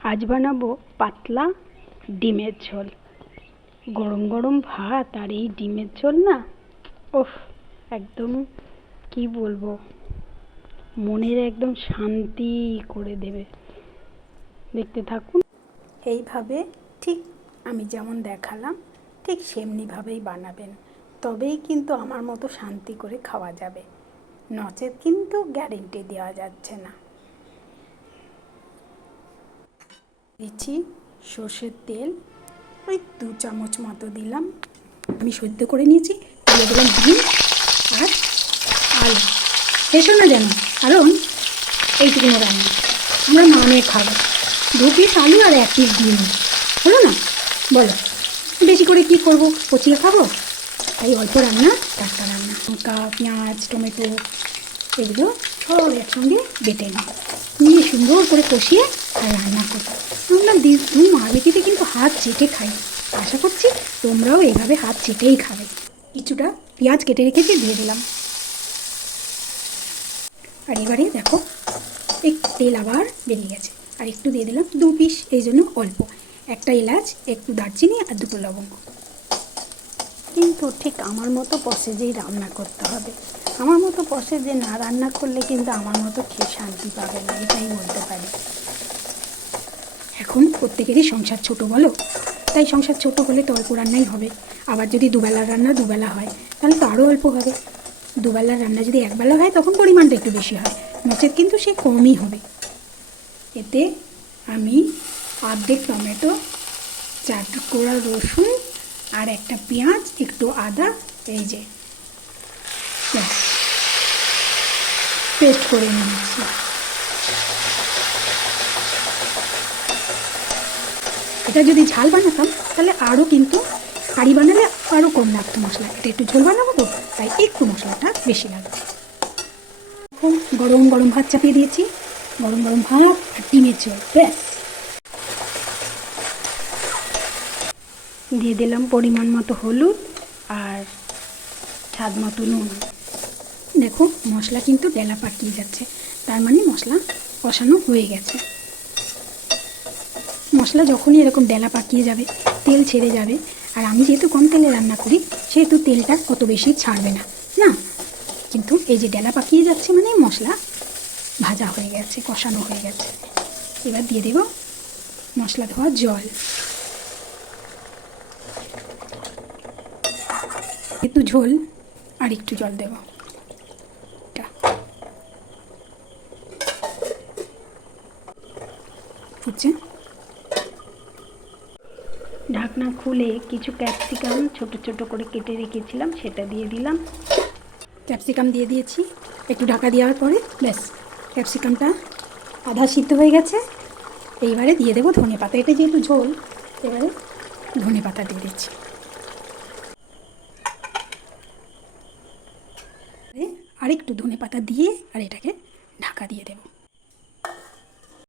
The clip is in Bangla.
আজ বানাবো পাতলা ডিমের ঝোল। গরম গরম ভাত আর এই ডিমের ঝোল না? ওফ একদম কি বলব? মনের একদম শান্তি করে দেবে। দেখতে থাকুন। এইভাবে ঠিক আমি যেমন দেখালাম, ঠিক সেমনিভাবেই বানাবেন। তবেই কিন্তু আমার মতো শান্তি করে খাওয়া যাবে। নচেত কিন্তু গ্যারেন্টি দেওয়া যাচ্ছে না। দিচ্ছি সর্ষের তেল, ওই দু চামচ মতো দিলাম। আমি সদ্য করে নিয়েছি, দিয়ে দিলাম ডিম আর আলু। এসো না যেন, কারণ এইটুকুনো রান্না আমরা মা মেয়ে খাব। দু পিস আলু আর এক পিস ডিম। হলো না? বলো, বেশি করে কি করব? পচিয়ে খাব? তাই অল্প রান্না টাটকা রান্না। লঙ্কা, পেঁয়াজ, টমেটো, এগুলো সব একসঙ্গে বেটে নিই নিয়ে সুন্দর করে কষিয়ে আর রান্না করব। আমরা দিন মা কিন্তু হাত চেটে খাই আশা করছি তোমরাও এভাবে হাত চেটেই খাবে। কিছুটা পেঁয়াজ কেটে রেখেছি, দিয়ে দিলাম। আর এবারে দেখো, এই তেল আবার বেরিয়ে গেছে। আর একটু দিয়ে দিলাম দু পিস, এই জন্য অল্প। একটা এলাচ, একটু দারচিনি আর দুটো লবঙ্গ। কিন্তু ঠিক আমার মতো প্রসেজেই রান্না করতে হবে। আমার মতো প্রসেজে না রান্না করলে কিন্তু আমার মতো খেয়ে শান্তি পাবে না, এটাই বলতে পারি। এখন প্রত্যেকেরই সংসার ছোট বলো? তাই সংসার ছোট হলে তো অল্প রান্নাই হবে। আবার যদি দুবেলার রান্না দুবেলা হয়, তাহলে তো আরও অল্প হবে। দুবেলার রান্না যদি একবেলা হয়, তখন পরিমাণটা একটু বেশি হয়। নচেত কিন্তু সে কমই হবে। এতে আমি অর্ধেক টমেটো, চার কোড়া রসুন আর একটা পেঁয়াজ, একটু আদা, এই যে পেস্ট করে নিয়েছি। এটা যদি ঝাল বানাতাম, তাহলে আরও কিন্তু কারি বানালে আরও কম লাগতো মশলা। এটা একটু ঝোল বানাবো তো, তাই একটু মশলাটা বেশি লাগবে। এখন গরম গরম ভাত চাপিয়ে দিয়েছি। গরম গরম ভাত আর ডিমের ঝোল, ব্যাস। দিয়ে দিলাম পরিমাণ মতো হলুদ আর স্বাদ মতো নুন। দেখো মশলা কিন্তু বেলা পাকিয়ে যাচ্ছে। তার মানে মশলা কষানো হয়ে গেছে। মশলা যখনই এরকম ডেলা পাকিয়ে যাবে, তেল ছেড়ে যাবে, আর আমি যেহেতু কম তেলে রান্না করি, সেহেতু তেলটা অত বেশি ছাড়বে না না? কিন্তু এই যে ডেলা পাকিয়ে যাচ্ছে মানে মশলা ভাজা হয়ে গেছে, কষানো হয়ে গেছে। এবার দিয়ে দেব মশলা ধোয়া জল। একটু ঝোল আর একটু জল দেব। ফুটছে? ঢাকনা খুলে কিছু ক্যাপসিকাম ছোট ছোট করে কেটে রেখেছিলাম, সেটা দিয়ে দিলাম। ক্যাপসিকাম দিয়ে দিয়েছি। একটু ঢাকা দেওয়ার পরে, ব্যাস, ক্যাপসিকামটা আধা সিদ্ধ হয়ে গেছে। এইবারে দিয়ে দেবো ধনে পাতা। এটা যেহেতু ঝোল, এবারে ধনে পাতা দিয়ে দিচ্ছি। আরেকটু ধনে পাতা দিয়ে আর এটাকে ঢাকা দিয়ে দেবো।